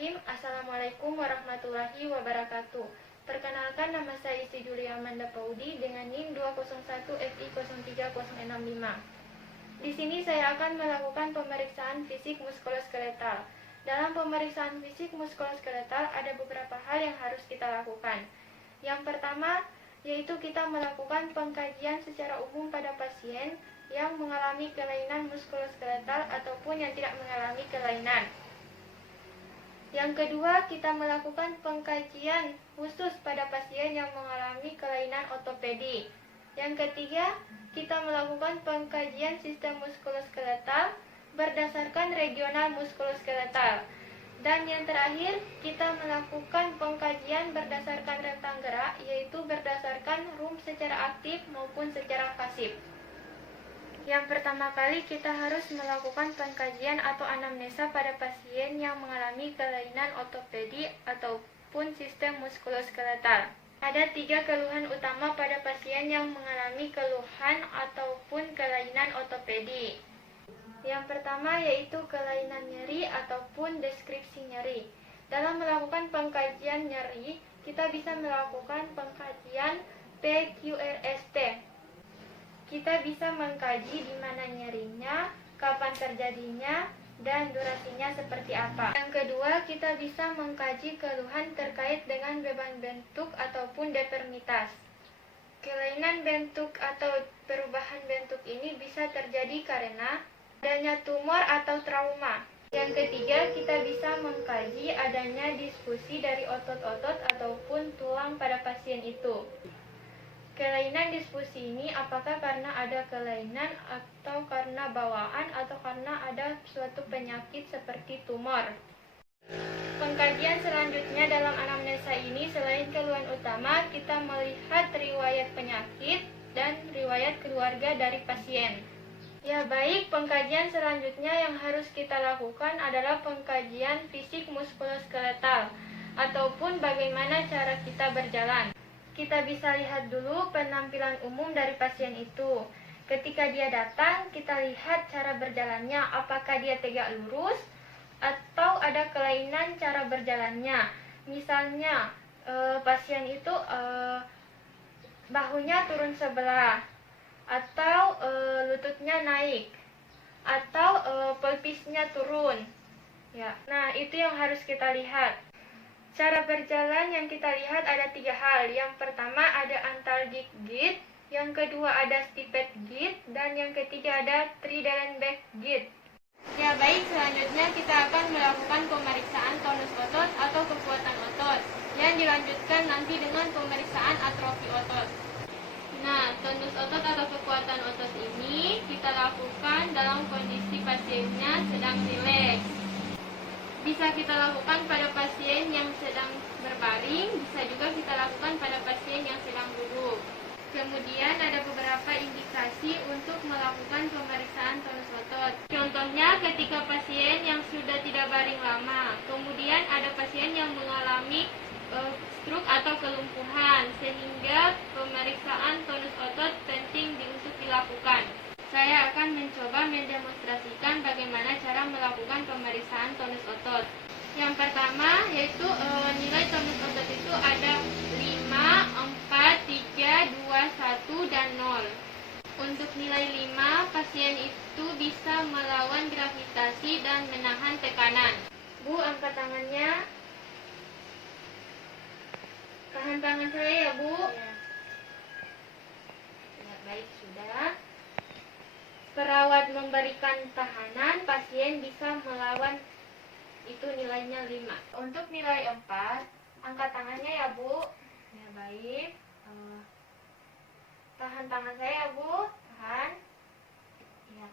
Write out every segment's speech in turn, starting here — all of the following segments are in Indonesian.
Bismillahirrahmanirrahim. Assalamualaikum warahmatullahi wabarakatuh. Perkenalkan, nama saya Isti Julia Amanda Paudi dengan NIM 201FI03065. Di sini saya akan melakukan pemeriksaan fisik muskuloskeletal. Dalam pemeriksaan fisik muskuloskeletal ada beberapa hal yang harus kita lakukan. Yang pertama, yaitu kita melakukan pengkajian secara umum pada pasien yang mengalami kelainan muskuloskeletal ataupun yang tidak mengalami kelainan. Yang kedua, kita melakukan pengkajian khusus pada pasien yang mengalami kelainan ortopedi. Yang ketiga, kita melakukan pengkajian sistem muskuloskeletal berdasarkan regional muskuloskeletal. Dan yang terakhir, kita melakukan pengkajian berdasarkan rentang gerak, yaitu berdasarkan room secara aktif maupun secara pasif. Yang pertama kali kita harus melakukan pengkajian atau anamnesa pada pasien yang mengalami kelainan ortopedi ataupun sistem muskuloskeletal. Ada 3 keluhan utama pada pasien yang mengalami keluhan ataupun kelainan ortopedi. Yang pertama yaitu kelainan nyeri ataupun deskripsi nyeri. Dalam melakukan pengkajian nyeri, kita bisa melakukan pengkajian PQRST. Kita bisa mengkaji di mana nyerinya, kapan terjadinya, dan durasinya seperti apa. Yang kedua, kita bisa mengkaji keluhan terkait dengan beban bentuk ataupun deformitas. Kelainan bentuk atau perubahan bentuk ini bisa terjadi karena adanya tumor atau trauma. Yang ketiga, kita bisa mengkaji adanya diskusi dari otot-otot ataupun tulang pada pasien itu. Kelainan diskusi ini apakah karena ada kelainan atau karena bawaan atau karena ada suatu penyakit seperti tumor. Pengkajian selanjutnya dalam anamnesa ini selain keluhan utama, kita melihat riwayat penyakit dan riwayat keluarga dari pasien. Ya baik, pengkajian selanjutnya yang harus kita lakukan adalah pengkajian fisik muskuloskeletal ataupun bagaimana cara kita berjalan. Kita bisa lihat dulu penampilan umum dari pasien itu. Ketika dia datang, kita lihat cara berjalannya, apakah dia tegak lurus atau ada kelainan cara berjalannya. Misalnya, pasien itu bahunya turun sebelah, atau lututnya naik, atau pelvisnya turun. Ya, nah itu yang harus kita lihat. Cara berjalan yang kita lihat ada 3 hal. Yang pertama ada antalgic gait, yang kedua ada stepped gait, dan yang ketiga ada Trendelenburg gait. Ya baik, selanjutnya kita akan melakukan pemeriksaan tonus otot atau kekuatan otot, yang dilanjutkan nanti dengan pemeriksaan atrofi otot. Nah, tonus otot atau kekuatan otot ini kita lakukan dalam kondisi pasiennya sedang rileks. Bisa kita lakukan pada pasien yang sedang berbaring, bisa juga kita lakukan pada pasien yang sedang duduk. Kemudian ada beberapa indikasi untuk melakukan pemeriksaan tonus otot. Contohnya ketika pasien yang sudah tidak baring lama, kemudian ada pasien yang mengalami stroke atau kelumpuhan, sehingga pemeriksaan tonus otot penting untuk dilakukan. Saya akan mencoba mendemonstrasikan bagaimana cara melakukan pemeriksaan tonus otot. Yang pertama yaitu nilai tonus otot itu ada 5, 4, 3, 2, 1, dan 0. Untuk nilai 5, pasien itu bisa melawan gravitasi dan menahan tekanan. Bu, angkat tangannya. Tahan tangan saya ya, Bu. Ya, baik, sudah. Perawat memberikan tahanan, pasien bisa melawan, itu nilainya 5. Untuk nilai 4, angkat tangannya ya, Bu. Ya, baik. Tahan tangan saya ya, Bu. Tahan. Ya,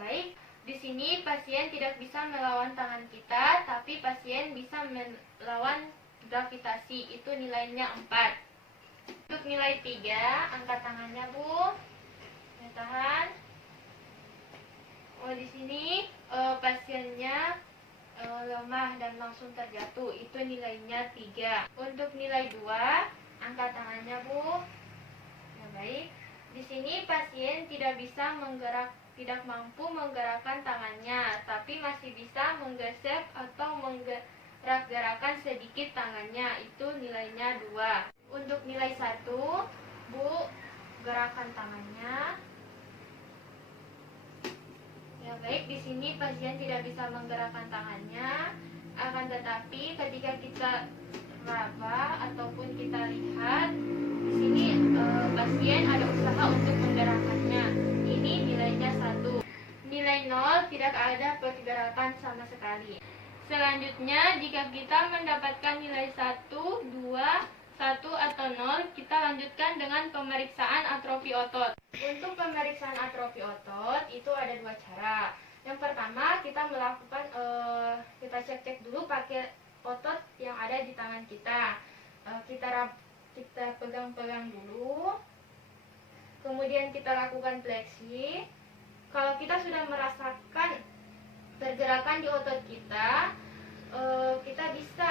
baik. Di sini pasien tidak bisa melawan tangan kita, tapi pasien bisa melawan gravitasi, itu nilainya 4. Untuk nilai 3, angkat tangannya, Bu. Ya, tahan. Di sini pasiennya lemah dan langsung terjatuh, itu nilainya 3. Untuk nilai 2, angkat tangannya, Bu. Ya, baik. Di sini pasien tidak mampu menggerakkan tangannya, tapi masih bisa menggesek atau gerakan sedikit tangannya, itu nilainya 2. Untuk nilai 1, Bu gerakan tangannya. Ya baik, di sini pasien tidak bisa menggerakkan tangannya, akan tetapi ketika kita raba ataupun kita lihat di sini pasien ada usaha untuk menggerakkannya. Ini nilainya 1. Nilai 0 tidak ada pergerakan sama sekali. Selanjutnya, jika kita mendapatkan nilai 1, 2, 1 atau 0, kita lanjutkan dengan pemeriksaan atrofi otot. Untuk pemeriksaan atrofi otot itu ada 2 cara. Yang pertama, kita melakukan kita cek dulu pakai otot yang ada di tangan kita. Kita pegang-pegang dulu. Kemudian kita lakukan fleksi. Kalau kita sudah merasakan pergerakan di otot kita, kita bisa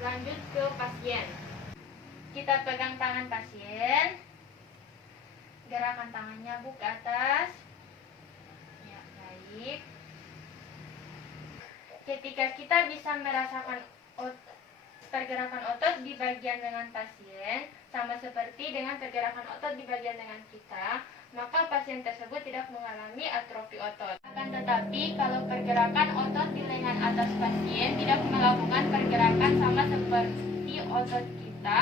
lanjut ke pasien. Kita pegang tangan pasien, gerakan tangannya Bu ke atas. Ya, baik. Ketika kita bisa merasakan pergerakan otot di bagian dengan pasien, sama seperti dengan pergerakan otot di bagian dengan kita, maka pasien tersebut tidak mengalami atrofi otot. Akan tetapi, kalau pergerakan otot di lengan atas pasien tidak melakukan pergerakan sama seperti otot kita,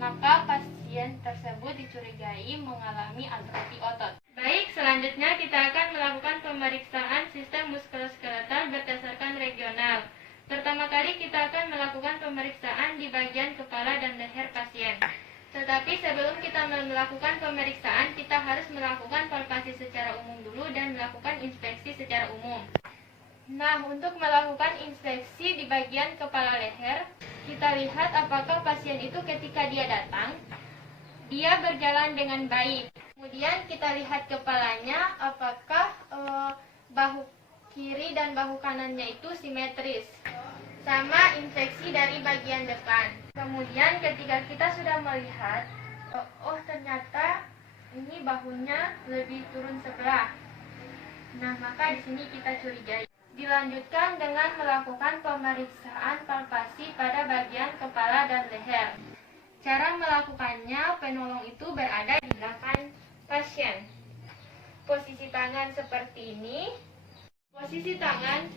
maka pasien tersebut dicurigai mengalami atrofi otot. Baik, selanjutnya kita akan melakukan pemeriksaan sistem muskuloskeletal berdasarkan regional. Pertama kali kita akan melakukan pemeriksaan di bagian kepala dan leher pasien. Tetapi sebelum kita melakukan pemeriksaan, kita harus melakukan palpasi secara umum dulu dan melakukan inspeksi secara umum. Nah, untuk melakukan inspeksi di bagian kepala leher, kita lihat apakah pasien itu ketika dia datang, dia berjalan dengan baik. Kemudian kita lihat kepalanya, apakah bahu kiri dan bahu kanannya itu simetris, sama inspeksi dari bagian depan. Kemudian ketika kita sudah melihat, ternyata ini bahunya lebih turun sebelah. Nah, maka di sini kita curigai. Dilanjutkan dengan melakukan pemeriksaan palpasi pada bagian kepala dan leher. Cara melakukannya, penolong itu berada di belakang pasien. Posisi tangan seperti ini. Posisi tangan,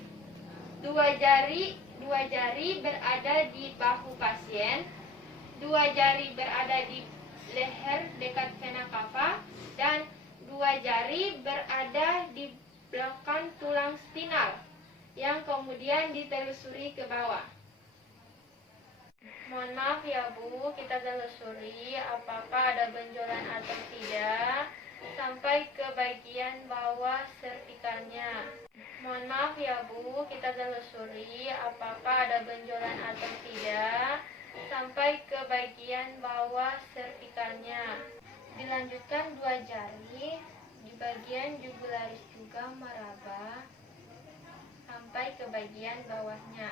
dua jari berada di bahu pasien, 2 jari berada di leher dekat vena cava, dan 2 jari berada di belakang tulang spinal yang kemudian ditelusuri ke bawah. Mohon maaf ya Bu, kita telusuri apakah ada benjolan atau tidak sampai ke bagian bawah sertikalnya. Mohon maaf ya Bu, kita telusuri apakah ada benjolan atau tidak sampai ke bagian bawah sertikalnya. Dilanjutkan 2 jari di bagian jugularis juga meraba sampai ke bagian bawahnya.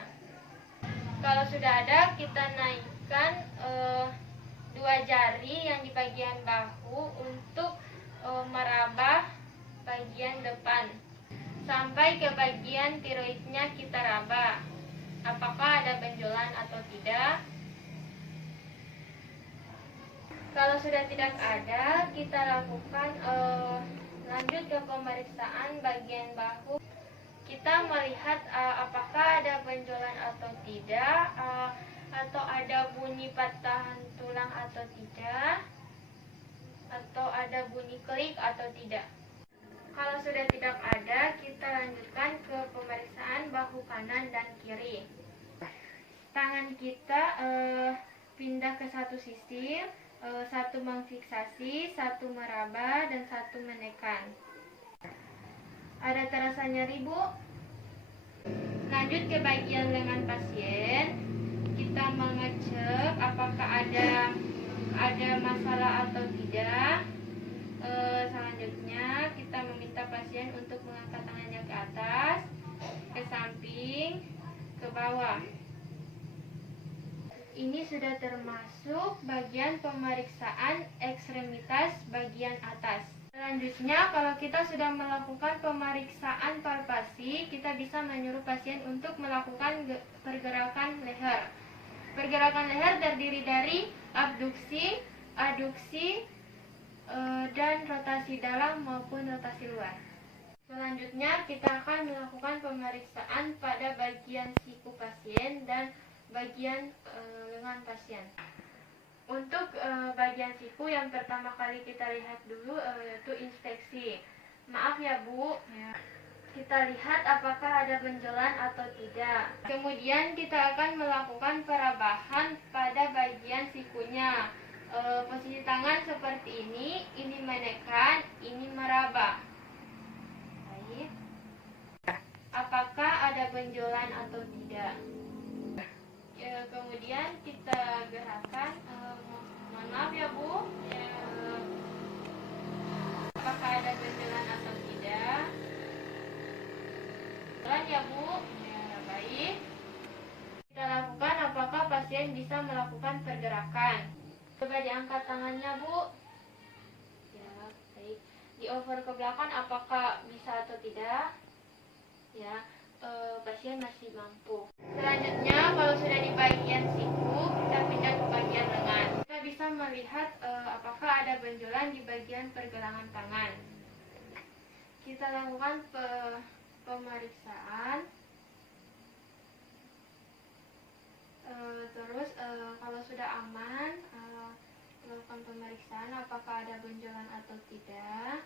Kalau sudah ada, kita naikkan 2 jari yang di bagian bahu untuk meraba bagian depan sampai ke bagian tiroidnya, kita raba apakah ada benjolan atau tidak. Kalau sudah tidak ada, kita lakukan lanjut ke pemeriksaan bagian bahu. Kita melihat apakah ada benjolan atau tidak, atau ada bunyi patahan tulang atau tidak, atau ada bunyi klik atau tidak. Kalau sudah tidak ada, kita lanjutkan ke pemeriksaan bahu kanan dan kiri. Tangan kita pindah ke satu sisi, satu mengfiksasi, satu meraba, dan satu menekan. Ada terasa nyeri, Bu? Lanjut ke bagian lengan pasien. Kita mengecek apakah ada masalah atau tidak. Selanjutnya kita meminta pasien untuk mengangkat tangannya ke atas, ke samping, ke bawah. Ini sudah termasuk bagian pemeriksaan ekstremitas bagian atas. Selanjutnya, kalau kita sudah melakukan pemeriksaan palpasi, kita bisa menyuruh pasien untuk melakukan pergerakan leher. Pergerakan leher terdiri dari abduksi, aduksi, dan rotasi dalam maupun rotasi luar. Selanjutnya, kita akan melakukan pemeriksaan pada bagian siku pasien dan bagian lengan pasien. Untuk bagian siku yang pertama kali kita lihat dulu yaitu inspeksi. Maaf ya Bu, ya. Kita lihat apakah ada benjolan atau tidak. Kemudian kita akan melakukan perabahan pada bagian sikunya. Posisi tangan seperti ini menekan, ini meraba. Baik. Apakah ada benjolan atau tidak? Kemudian kita gerakkan, mohon maaf ya Bu, apakah ada benjolan atau tidak? Benjolan ya Bu, ya baik. Kita lakukan apakah pasien bisa melakukan pergerakan. Coba diangkat tangannya Bu. Ya baik. Di over ke belakang apakah bisa atau tidak? Ya. Pasien masih mampu. Selanjutnya, kalau sudah di bagian siku, kita pindah ke bagian lengan. Kita bisa melihat apakah ada benjolan di bagian pergelangan tangan. Kita lakukan pemeriksaan. Terus kalau sudah aman, lakukan pemeriksaan apakah ada benjolan atau tidak.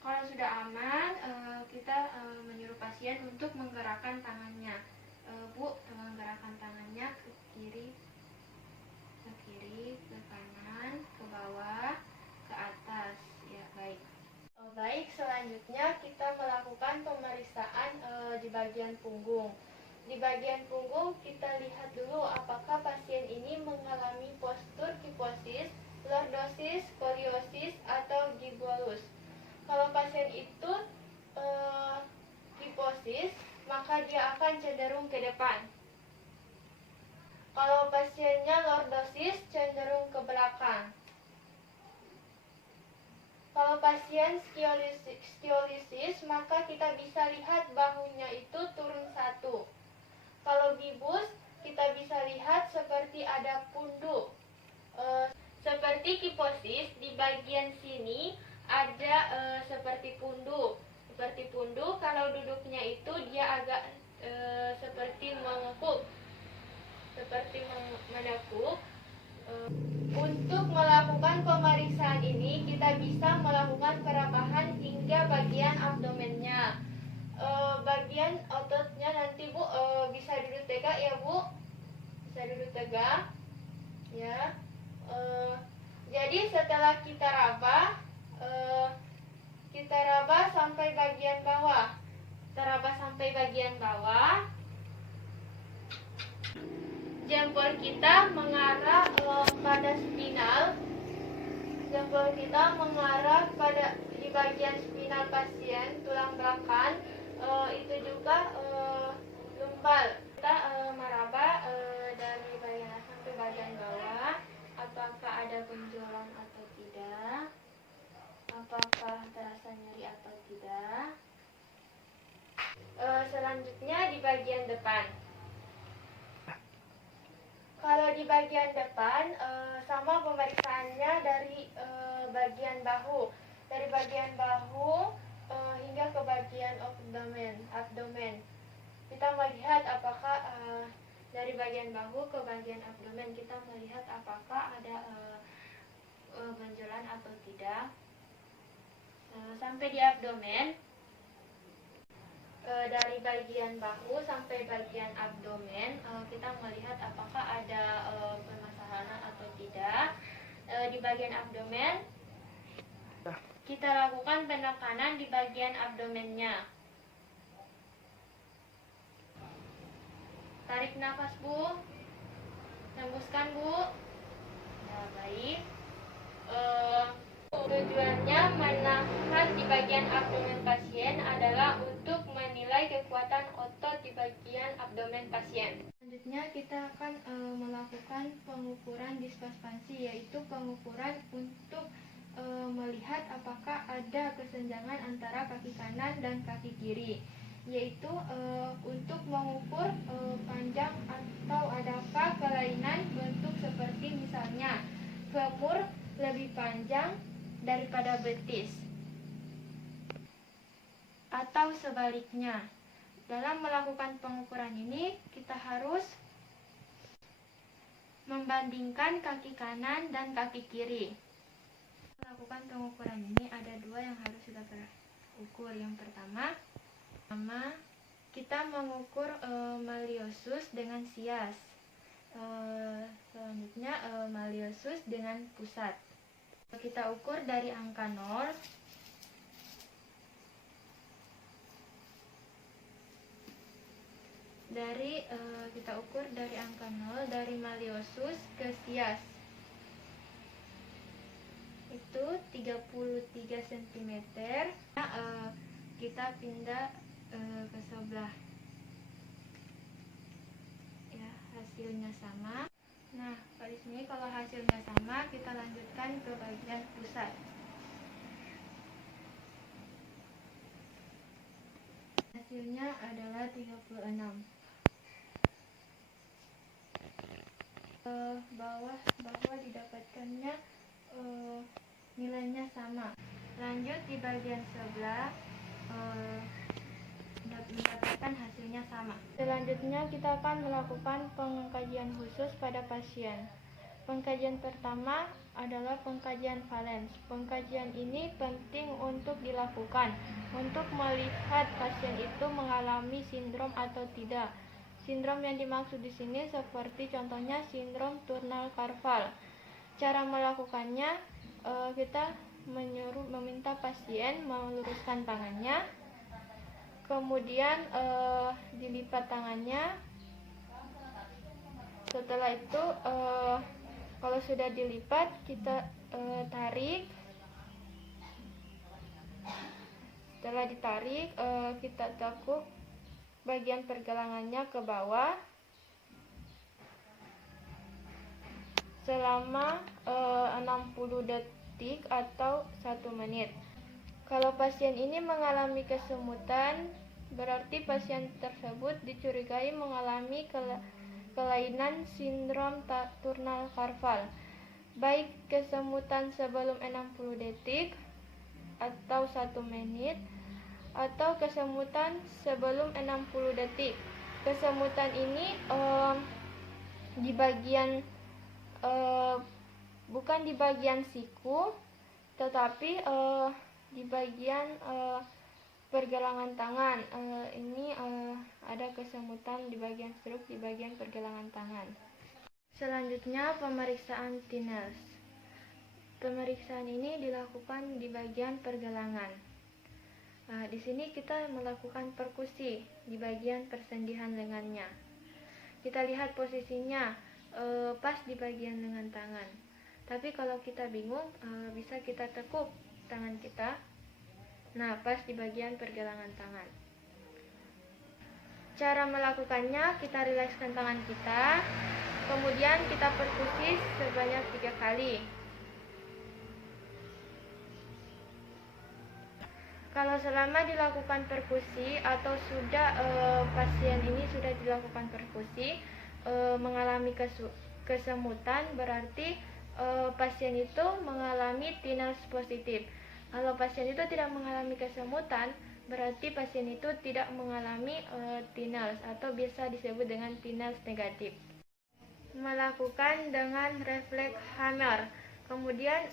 Kalau sudah aman, kita menyuruh pasien untuk menggerakkan tangannya. Bu, menggerakkan tangannya ke kiri, ke kanan, ke bawah, ke atas. Ya, baik. Baik, selanjutnya kita melakukan pemeriksaan di bagian punggung. Di bagian punggung kita lihat dulu apakah pasien ini mengalami postur kiposis, lordosis, skoliosis, atau gibolus. Kalau pasien itu kiposis, maka dia akan cenderung ke depan. Kalau pasiennya lordosis, cenderung ke belakang. Kalau pasien skoliosis, maka kita bisa lihat bahunya itu turun satu. Kalau gibus, kita bisa lihat seperti ada pundu. Seperti kiposis, di bagian sini ada seperti pundu. Seperti pundu, kalau duduknya itu dia agak seperti mengekuk. Seperti menekuk. Untuk melakukan pemeriksaan ini, kita bisa melakukan perabahan hingga bagian abdomennya. Bagian ototnya nanti Bu bisa duduk tegak ya Bu. Bisa duduk tegak. Ya. Jadi setelah kita raba sampai bagian bawah. Kita raba sampai bagian bawah. Jempol kita mengarah pada spinal. Jempol kita mengarah pada di bagian spinal pasien, tulang belakang. Itu juga lumbal. Kita meraba dari bagian atas sampai bagian bawah. Apakah ada benjolan atau tidak? Apakah terasa nyeri atau tidak? Selanjutnya di bagian depan. Kalau di bagian depan, sama pemeriksaannya dari bagian bahu. Dari bagian bahu hingga ke bagian abdomen. Kita melihat apakah dari bagian bahu ke bagian abdomen, kita melihat apakah ada benjolan atau tidak. Sampai di abdomen. Dari bagian bahu sampai bagian abdomen, kita melihat apakah ada permasalahan atau tidak. Di bagian abdomen, kita lakukan penekanan di bagian abdomennya. Tarik nafas Bu, hembuskan Bu. Ya, baik. Tujuannya menahan di bagian abdomen pasien adalah untuk menilai kekuatan otot di bagian abdomen pasien. Selanjutnya Selanjutnya kita akan melakukan pengukuran discrepancy, yaitu pengukuran untuk melihat apakah ada kesenjangan antara kaki kanan dan kaki kiri, yaitu untuk mengukur panjang atau adakah kelainan bentuk seperti misalnya femur lebih panjang daripada betis atau sebaliknya. Dalam melakukan pengukuran ini kita harus membandingkan kaki kanan dan kaki kiri. Melakukan pengukuran ini ada dua yang harus kita ukur. Yang pertama kita mengukur malleosus dengan sias. Selanjutnya malleosus dengan pusat. Kita ukur dari angka 0 kita ukur dari angka 0 dari malleosus ke sias. Itu 33 cm. Kita pindah ke sebelah. Ya, hasilnya sama. Nah, di sini kalau hasilnya sama, kita lanjutkan ke bagian pusat. Hasilnya adalah 36. Bahwa didapatkannya nilainya sama. Lanjut di bagian sebelah, mendapatkan hasilnya sama. Selanjutnya kita akan melakukan pengkajian khusus pada pasien. Pengkajian pertama adalah pengkajian valens. Pengkajian ini penting untuk dilakukan untuk melihat pasien itu mengalami sindrom atau tidak. Sindrom yang dimaksud di sini seperti contohnya sindrom Turner-Carvalho. Cara melakukannya, kita meminta pasien meluruskan tangannya, kemudian dilipat tangannya. Setelah itu, kalau sudah dilipat, kita tarik. Setelah ditarik, kita tekuk bagian pergelangannya ke bawah selama 60 detik atau 1 menit. Kalau pasien ini mengalami kesemutan, berarti pasien tersebut dicurigai mengalami kelainan sindrom Turner-Carvalho, baik kesemutan sebelum 60 detik atau 1 menit atau kesemutan sebelum 60 detik. Kesemutan ini di bagian bukan di bagian siku, tetapi di bagian pergelangan tangan. Ini ada kesemutan di bagian struk di bagian pergelangan tangan. Selanjutnya pemeriksaan Tinels. Pemeriksaan ini dilakukan di bagian pergelangan. Di sini kita melakukan perkusi di bagian persendihan lengannya. Kita lihat posisinya pas di bagian lengan tangan. Tapi kalau kita bingung, bisa kita tekuk tangan kita. Nah, pas di bagian pergelangan tangan. Cara melakukannya, kita rilekskan tangan kita, kemudian kita perkusi sebanyak 3 kali. Kalau selama dilakukan perkusi atau sudah pasien ini sudah dilakukan perkusi mengalami kesemutan, berarti pasien itu mengalami Tinels positif. Kalau pasien itu tidak mengalami kesemutan, berarti pasien itu tidak mengalami Tinels atau biasa disebut dengan Tinels negatif. Melakukan dengan refleks hammer. Kemudian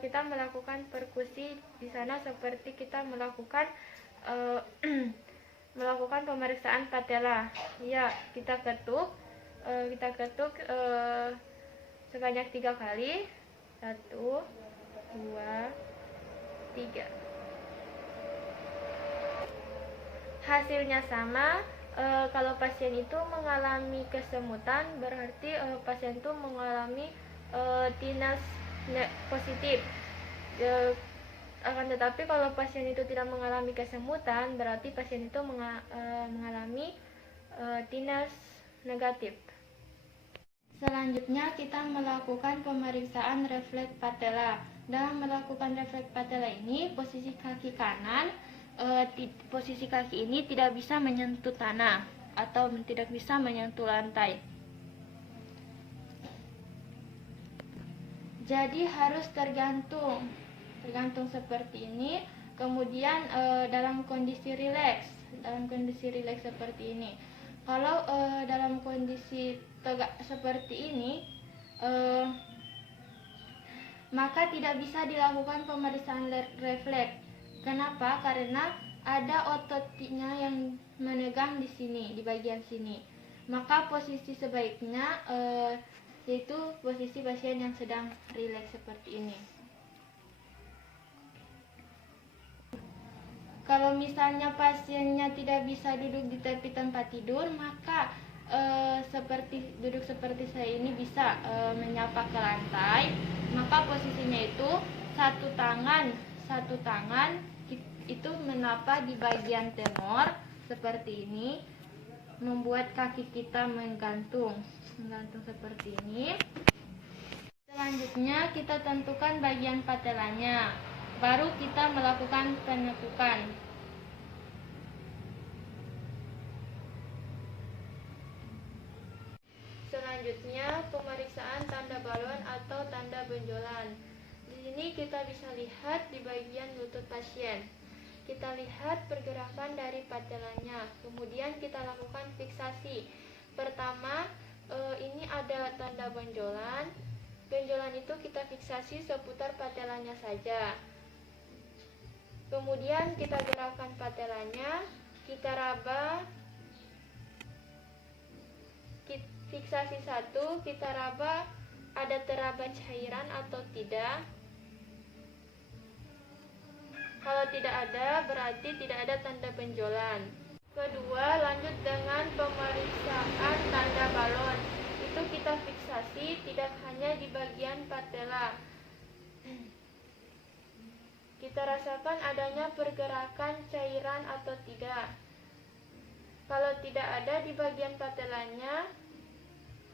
kita melakukan perkusi di sana seperti kita melakukan melakukan pemeriksaan patella. Ya, kita ketuk sebanyak 3 kali. 1, 2, 3. Hasilnya sama. Kalau pasien itu mengalami kesemutan, berarti pasien itu mengalami Tinels positif. Akan tetapi kalau pasien itu tidak mengalami kesemutan, berarti pasien itu mengalami Tinels negatif. Selanjutnya kita melakukan pemeriksaan refleks patella. Dalam melakukan refleks patella ini, posisi kaki kanan, posisi kaki ini tidak bisa menyentuh tanah atau tidak bisa menyentuh lantai. Jadi harus tergantung seperti ini. Kemudian dalam kondisi rileks seperti ini. Kalau dalam kondisi tegak seperti ini, maka tidak bisa dilakukan pemeriksaan refleks. Kenapa? Karena ada ototnya yang menegang di sini, di bagian sini. Maka posisi sebaiknya yaitu posisi pasien yang sedang rileks seperti ini. Kalau misalnya pasiennya tidak bisa duduk di tepi tempat tidur, maka duduk seperti saya ini bisa menyapa ke lantai. Maka posisinya itu satu tangan itu menapa di bagian tenor seperti ini, membuat kaki kita menggantung seperti ini. Selanjutnya kita tentukan bagian patelanya. Baru kita melakukan penekukan. Selanjutnya pemeriksaan tanda balon atau tanda benjolan. Di sini kita bisa lihat di bagian lutut pasien. Kita lihat pergerakan dari patelanya. Kemudian kita lakukan fiksasi. Pertama, ini ada tanda benjolan. Benjolan itu kita fiksasi seputar patelanya saja. Kemudian kita gerakkan patelanya, kita raba, fiksasi satu, kita raba ada teraba cairan atau tidak. Kalau tidak ada, berarti tidak ada tanda benjolan. Kedua, lanjut dengan pemeriksaan tanda balon. Itu kita fiksasi tidak hanya di bagian patella. Kita rasakan adanya pergerakan cairan atau tidak. Kalau tidak ada di bagian patelanya,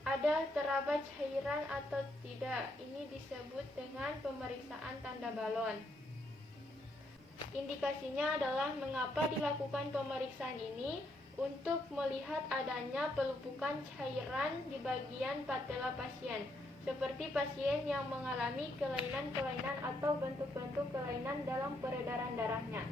ada teraba cairan atau tidak. Ini disebut dengan pemeriksaan tanda balon. Indikasinya adalah mengapa dilakukan pemeriksaan ini, untuk melihat adanya pelumpukan cairan di bagian patella pasien, seperti pasien yang mengalami kelainan-kelainan atau bentuk-bentuk kelainan dalam peredaran darahnya.